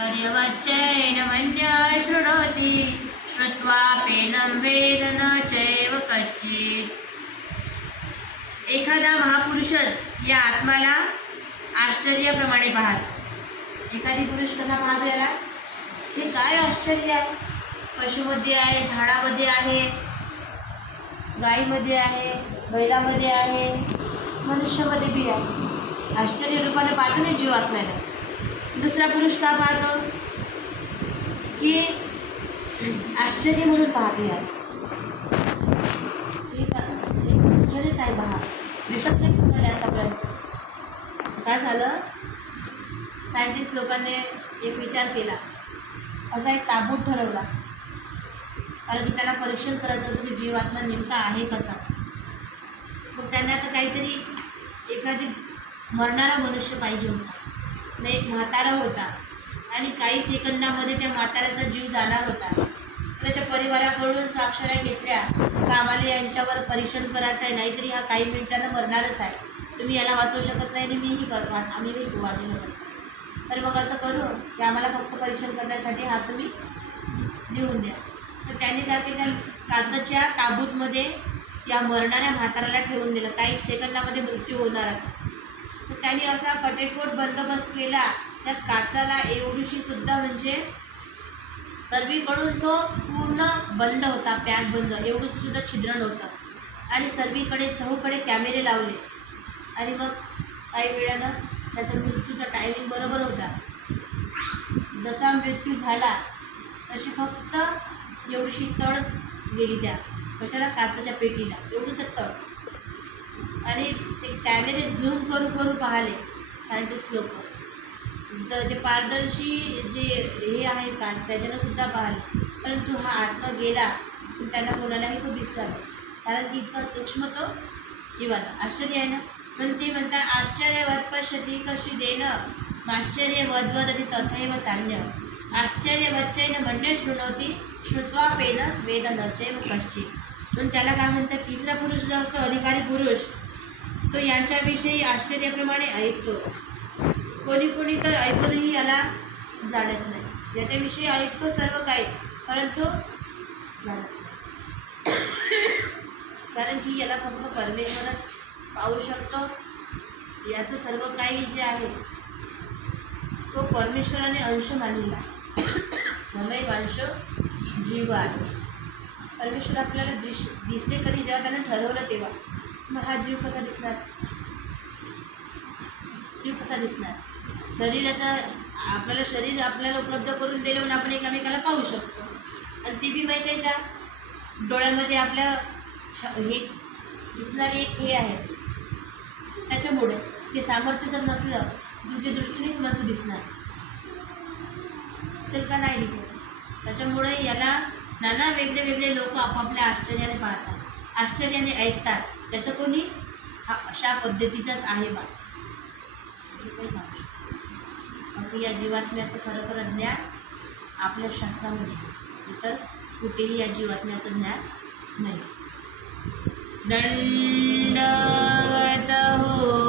आर्यवच्चैनमन्य शृणोति श्रुत्वापेनं वेद न चैव कश्चित्। एखादा महापुरुषच या आत्माला आश्चर्याप्रमाणे पाहत. एखादी पुरुष कसा पाहतो याला? हे काय आश्चर्य! आहे पशुमध्ये आहे झाडामध्ये आहे गाईमध्ये आहे बैलामध्ये आहे मनुष्यामध्ये बी आहे. आश्चर्य रूपाने पाहतो ना जीव आत्म्याला. दुसरा पुरुष का पाहतो? की आश्चर्य म्हणून पाहतो यार ठीक आहे हे आश्चर्यच आहे दिसत नाही पूर्ण आतापर्यंत? काय झालं? सायंटिस्ट लोकांनी एक विचार केला. असा एक ताबूत ठरवला. कारण की त्यांना परीक्षण करायचं होतं की जीवात्मा नेमका आहे कसा? मग त्यांना आता काहीतरी एखादी मरणारा मनुष्य पाहिजे होता. मग एक म्हातारा होता. आणि काही सेकंदामध्ये त्या म्हाताऱ्याचा जीव जाणार होता. त्याच्या परिवाराकडून स्वाक्षऱ्या घेतल्या. कामाले आम्हाला यांच्यावर परीक्षण करायचं आहे नाहीतरी हा काही मिनिटांना मरणारच आहे. तुम्ही याला वाचवू शकत नाही आणि मीही कर आम्हीही वाचू शकत. नाही तर मग असं करू की आम्हाला फक्त परीक्षण करण्यासाठी हा तुम्ही देऊन द्या. तर त्यांनी काय केलं? काचाच्या ताबूतमध्ये या मरणाऱ्या म्हाताऱ्याला ठेवून दिलं. काही सेकंदामध्ये मृत्यू होणार आहे त्यांनी असा कटेकोट बंदोबस्त केला त्या काचाला एवढीशी सुद्धा म्हणजे सर्वीकडून तो पूर्ण बंद होता पॅक बंद एवढं सुद्धा छिद्र नव्हतं. आणि सर्वीकडे चहूकडे कॅमेरे लावले. आणि मग काही वेळानं त्याचा मृत्यूचा टायमिंग बरोबर होता. जसा मृत्यू झाला तशी फक्त एवढीशी तळ गेली त्या. कशाला काचाच्या पेटीला? एवढंसं तळ. आणि ते कॅमेरे झूम करू करू पाहिले सायंटिस्ट लोक. तर जे पारदर्शी जे हे आहे काच त्याच्यानं सुद्धा पाहिले. परंतु हा आत्मा गेला पण त्यांना कोणालाही तो दिसला नाही. कारण की इतका सूक्ष्म तो जीवात आश्चर्य आहे ना? पण ते म्हणतात आश्चर्यवत पश्यती कशी देणं आश्चर्य आणि तथैव चान्य. आश्चर्य वच्चैन म्हणणे शृणवती श्रुत्वा पेन वेद नचैव कश्चित. पण त्याला काय म्हणतात तिसरा पुरुष जो असतो अधिकारी पुरुष तो यांच्याविषयी आश्चर्याप्रमाणे ऐकतो. कोणी कोणी तर ऐकूनही याला जाणत नाही. याच्याविषयी ऐकतो सर्व काही परंतु जाणत कारण की याला फक्त परमेश्वरच पाहू शकतो. याचं सर्व काही जे आहे तो परमेश्वराने अंश मानलेला ममई वांश जीव आहे. परमेश्वर आपल्याला दिस दिसते कधी जेव्हा त्यानं ठरवलं तेव्हा. मग हा जीव कसा दिसणार. जीव कसा दिसणार शरीराचा आपल्याला शरीर आपल्याला उपलब्ध करून दिलं म्हणून आपण एकामेकाला पाहू शकतो. आणि ती बी माहीत आहे का? डोळ्यामध्ये आपल्या श- हे दिसणारे एक हे आहे. त्याच्यामुळे ते सामर्थ्य जर नसलं तुमच्या दृष्टीने तुम्हाला तू दिसणार. असेल का? नाही दिसत त्याच्यामुळे याला नाना वेगळे वेगळे लोक आपापल्या आश्चर्याने पाहतात. आश्चर्याने ऐकतात. त्याचं कोणी? हा अशा पद्धतीचाच आहे बा. या जीवात्म्याचं खरं खरं ज्ञान आपल्या शास्त्रामध्ये इतर कुठेही या जीवात्म्याचं ज्ञान नाही. दंड हो.